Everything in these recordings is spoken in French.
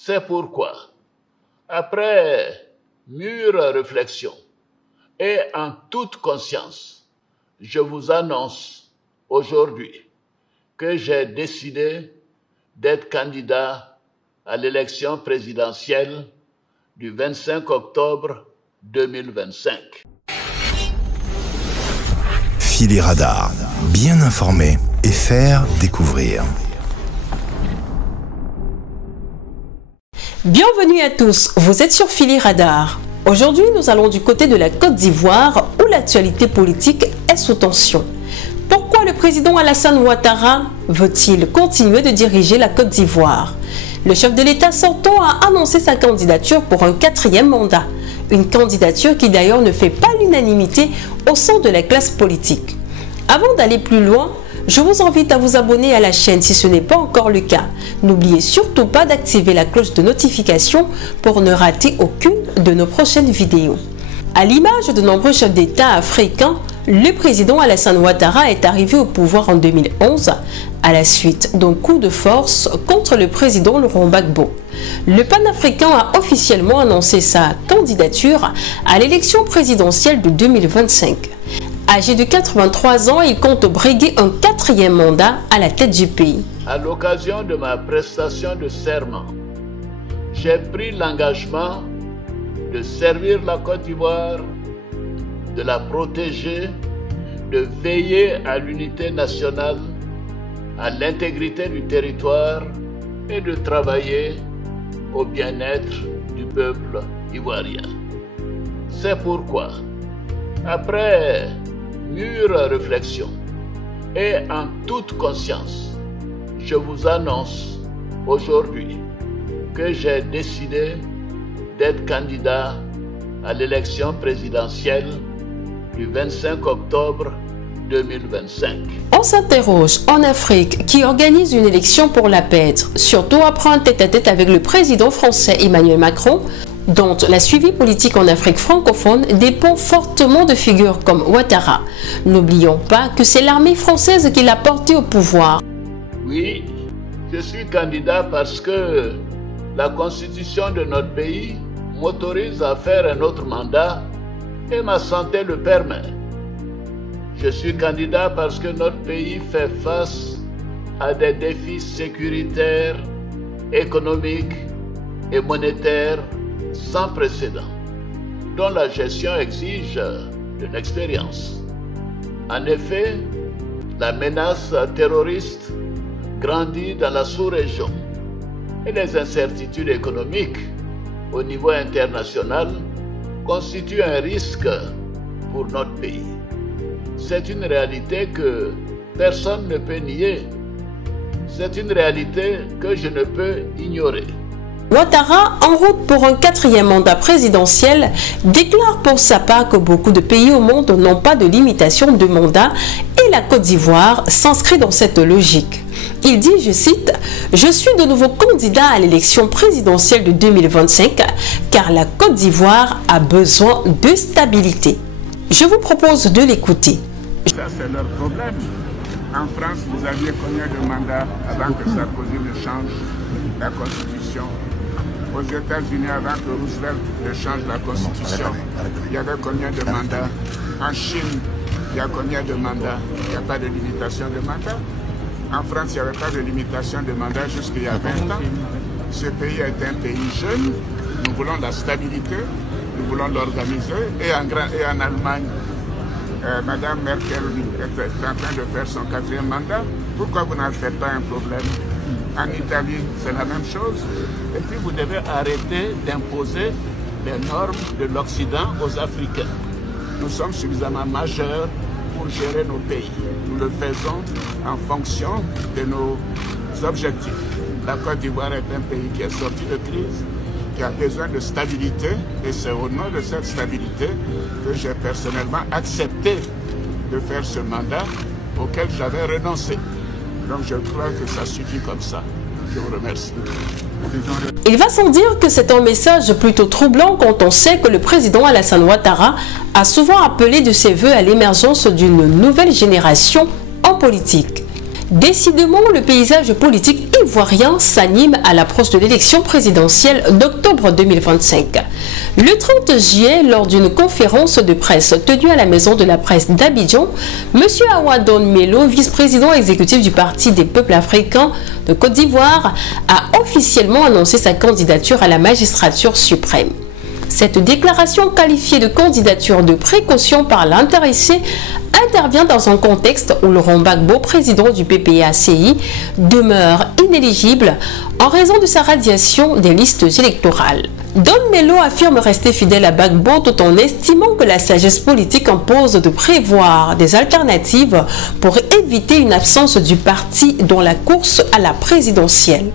C'est pourquoi, après mûre réflexion et en toute conscience, je vous annonce aujourd'hui que j'ai décidé d'être candidat à l'élection présidentielle du 25 octobre 2025. Philly Radar, bien informer et faire découvrir. Bienvenue à tous, vous êtes sur Philly Radar. Aujourd'hui, nous allons du côté de la Côte d'Ivoire où l'actualité politique est sous tension. Pourquoi le président Alassane Ouattara veut-il continuer de diriger la Côte d'Ivoire? Le chef de l'État sortant a annoncé sa candidature pour un 4e mandat. Une candidature qui d'ailleurs ne fait pas l'unanimité au sein de la classe politique. Avant d'aller plus loin, je vous invite à vous abonner à la chaîne si ce n'est pas encore le cas. N'oubliez surtout pas d'activer la cloche de notification pour ne rater aucune de nos prochaines vidéos. À l'image de nombreux chefs d'État africains, le président Alassane Ouattara est arrivé au pouvoir en 2011 à la suite d'un coup de force contre le président Laurent Gbagbo. Le panafricain a officiellement annoncé sa candidature à l'élection présidentielle de 2025. Âgé de 83 ans, il compte briguer un 4e mandat à la tête du pays. À l'occasion de ma prestation de serment, j'ai pris l'engagement de servir la Côte d'Ivoire, de la protéger, de veiller à l'unité nationale, à l'intégrité du territoire et de travailler au bien-être du peuple ivoirien. C'est pourquoi, après mûre réflexion et en toute conscience, je vous annonce aujourd'hui que j'ai décidé d'être candidat à l'élection présidentielle du 25 octobre 2025. On s'interroge en Afrique qui organise une élection pour la paix, surtout après un tête-à-tête avec le président français Emmanuel Macron, dont la suivi politique en Afrique francophone dépend fortement de figures comme Ouattara. N'oublions pas que c'est l'armée française qui l'a porté au pouvoir. Oui, je suis candidat parce que la constitution de notre pays m'autorise à faire un autre mandat et ma santé le permet. Je suis candidat parce que notre pays fait face à des défis sécuritaires, économiques et monétaires sans précédent, dont la gestion exige de l'expérience. En effet, la menace terroriste grandit dans la sous-région et les incertitudes économiques au niveau international constituent un risque pour notre pays. C'est une réalité que personne ne peut nier. C'est une réalité que je ne peux ignorer. Ouattara, en route pour un 4e mandat présidentiel, déclare pour sa part que beaucoup de pays au monde n'ont pas de limitation de mandat et la Côte d'Ivoire s'inscrit dans cette logique. Il dit, je cite, « Je suis de nouveau candidat à l'élection présidentielle de 2025 car la Côte d'Ivoire a besoin de stabilité. » Je vous propose de l'écouter. Ça, c'est leur problème. En France, vous aviez combien de mandats avant que Sarkozy ne change la Constitution? Aux États-Unis, avant que Roosevelt ne change la Constitution, il y avait combien de mandats? En Chine, il y a combien de mandats? Il n'y a pas de limitation de mandats. En France, il n'y avait pas de limitation de mandats jusqu'il y a 20 ans. Ce pays est un pays jeune. Nous voulons la stabilité, nous voulons l'organiser. Et en Allemagne, Madame Merkel est en train de faire son 4e mandat. Pourquoi vous n'en faites pas un problème? En Italie, c'est la même chose. Et puis vous devez arrêter d'imposer les normes de l'Occident aux Africains. Nous sommes suffisamment majeurs pour gérer nos pays. Nous le faisons en fonction de nos objectifs. La Côte d'Ivoire est un pays qui est sorti de crise, qui a besoin de stabilité, et c'est au nom de cette stabilité que j'ai personnellement accepté de faire ce mandat auquel j'avais renoncé. Donc je crois que ça suffit comme ça. Je vous remercie. Il va sans dire que c'est un message plutôt troublant quand on sait que le président Alassane Ouattara a souvent appelé de ses voeux à l'émergence d'une nouvelle génération en politique. Décidément, le paysage politique ivoirien s'anime à l'approche de l'élection présidentielle d'octobre 2025. Le 30 juillet, lors d'une conférence de presse tenue à la Maison de la Presse d'Abidjan, M. Awa Don Melo, vice-président exécutif du Parti des peuples africains de Côte d'Ivoire, a officiellement annoncé sa candidature à la magistrature suprême. Cette déclaration, qualifiée de candidature de précaution par l'intéressé, intervient dans un contexte où Laurent Gbagbo, président du PPACI, demeure inéligible en raison de sa radiation des listes électorales. Don Melo affirme rester fidèle à Gbagbo tout en estimant que la sagesse politique impose de prévoir des alternatives pour éviter une absence du parti dans la course à la présidentielle.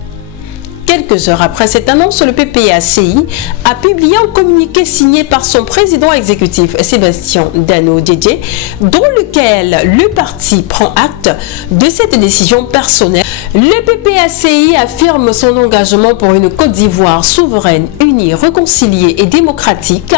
Quelques heures après cette annonce, le PPACI a publié un communiqué signé par son président exécutif Sébastien Dano Djedje, dans lequel le parti prend acte de cette décision personnelle. Le PPACI affirme son engagement pour une Côte d'Ivoire souveraine, unie, réconciliée et démocratique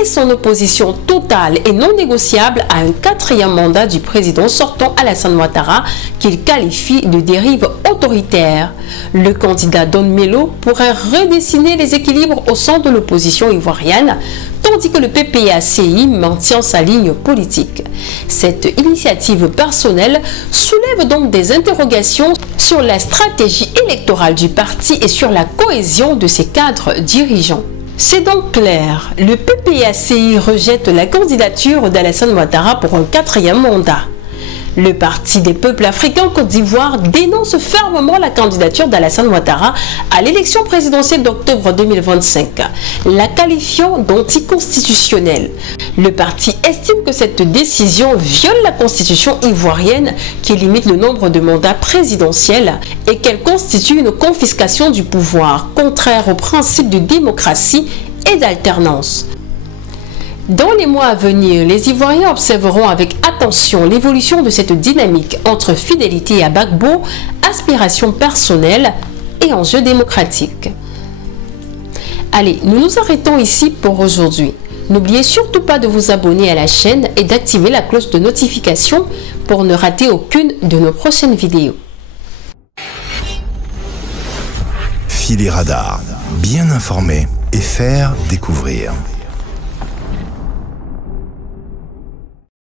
et son opposition totale et non négociable à un 4e mandat du président sortant Alassane Ouattara qu'il qualifie de dérive autoritaire. Le candidat Don Melo pourrait redessiner les équilibres au sein de l'opposition ivoirienne, tandis que le PPACI maintient sa ligne politique. Cette initiative personnelle soulève donc des interrogations sur la stratégie électorale du parti et sur la cohésion de ses cadres dirigeants. C'est donc clair, le PPACI rejette la candidature d'Alassane Ouattara pour un 4e mandat. Le Parti des peuples africains Côte d'Ivoire dénonce fermement la candidature d'Alassane Ouattara à l'élection présidentielle d'octobre 2025, la qualifiant d'anticonstitutionnelle. Le parti estime que cette décision viole la constitution ivoirienne qui limite le nombre de mandats présidentiels et qu'elle constitue une confiscation du pouvoir, contraire aux principes de démocratie et d'alternance. Dans les mois à venir, les Ivoiriens observeront avec attention l'évolution de cette dynamique entre fidélité à Gbagbo, aspiration personnelle et enjeux démocratiques. Allez, nous nous arrêtons ici pour aujourd'hui. N'oubliez surtout pas de vous abonner à la chaîne et d'activer la cloche de notification pour ne rater aucune de nos prochaines vidéos. Phili Radar, bien informer et faire découvrir.